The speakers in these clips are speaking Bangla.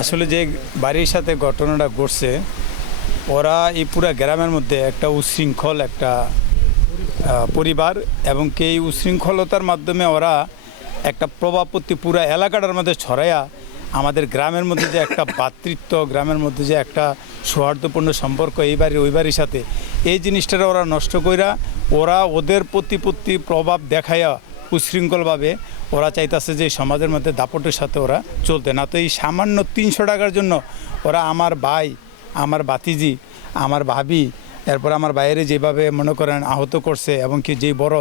আসলে যে বাড়ির সাথে ঘটনাটা ঘটছে, ওরা এই পুরা গ্রামের মধ্যে একটা উশৃঙ্খল একটা পরিবার এবং কি এই উশৃঙ্খলতার মাধ্যমে ওরা একটা প্রভাব প্রতি পুরা এলাকাটার মধ্যে ছড়াইয়া আমাদের গ্রামের মধ্যে যে একটা ভ্রাতৃত্ব গ্রামের মধ্যে যে একটা সৌহার্দ্যপূর্ণ সম্পর্ক এই বাড়ির, ওই বাড়ির সাথে, এই জিনিসটা ওরা নষ্ট কইরা ওরা ওদের প্রতি প্রতি প্রভাব দেখাইয়া উশৃঙ্খলভাবে ওরা চাইতেছে যে সমাজের মধ্যে দাপটের সাথে ওরা চলতে। না তো এই সামান্য তিনশো টাকার জন্য ওরা আমার ভাই, আমার বাতিজি আমার ভাবি, এরপর আমার বাইরে যেভাবে মনে করেন আহত করছে এবং কি যে বড়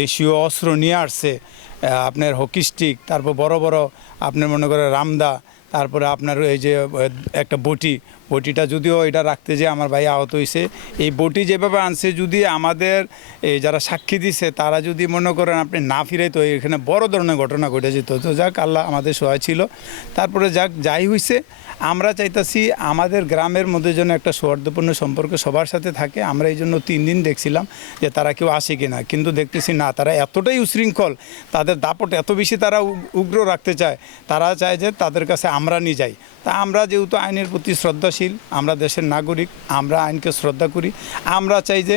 দেশীয় অস্ত্র নিয়ে আসছে আপনার হকি স্টিক তারপর বড় বড় আপনার মনে করেন রামদা তারপরে আপনার এই যে একটা বটি। বটিটা যদিও এটা রাখতে যে আমার ভাই আহত হয়েছে এই বটি যেভাবে আনছে, যদি আমাদের এই যারা সাক্ষী দিছে, তারা যদি মনে করেন আপনি না ফিরে তো এখানে বড় ধরনের ঘটনা ঘটে যেত। তো যাক, আল্লাহ আমাদের সহায় ছিল। তারপরে যাক, যাই হয়েছে আমরা চাইতাছি আমাদের গ্রামের মধ্যে যেন একটা সৌহার্দ্যপূর্ণ সম্পর্ক সবার সাথে থাকে। আমরা এই জন্য তিন দিন দেখছিলাম যে তারা কেউ আসে কিনা। কিন্তু দেখতেছি না, তারা এতটাই উশৃঙ্খল, তাদের দাপট এত বেশি তারা উগ্র রাখতে চায়, তারা চায় যে তাদের কাছে আমরা নিয়ে যাই। তা আমরা যেহেতু আইনের প্রতি শ্রদ্ধাশীল, আমরা দেশের নাগরিক, আমরা আইনকে শ্রদ্ধা করি, আমরা চাই যে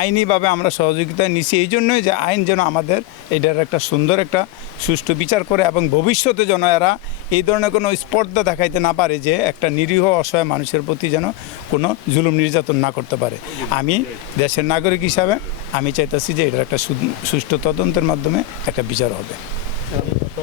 আইনিভাবে আমরা সহযোগিতায় নিছি। এই জন্যই যে আইন যেন আমাদের এটার একটা সুন্দর একটা সুষ্ঠু বিচার করে এবং ভবিষ্যতে যেন এরা এই ধরনের কোনো স্পর্ধা দেখাইতে না পারে যে একটা নিরীহ অসহায় মানুষের প্রতি যেন কোনো জুলুম নির্যাতন না করতে পারে। আমি দেশের নাগরিক হিসাবে আমি চাইতেছি যে এটার একটা সুষ্ঠু তদন্তের মাধ্যমে একটা বিচার হবে।